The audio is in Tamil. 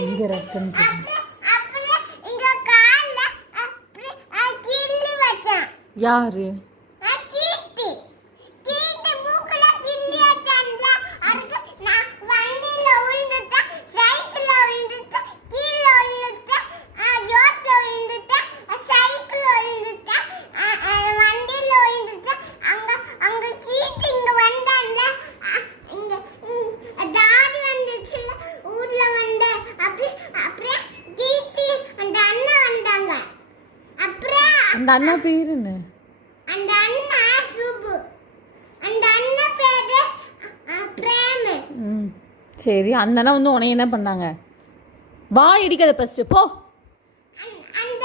எங்க ரத்தம் யாரு அந்த அண்ணா பேரு என்ன? அந்த அண்ணா சுபு, அந்த அண்ணா பேரு பிரேம். சரி, அந்த அண்ணா வந்து உன்னை என்ன பண்ணாங்க? வா இடிக்காத ஃபர்ஸ்ட் போ. அந்த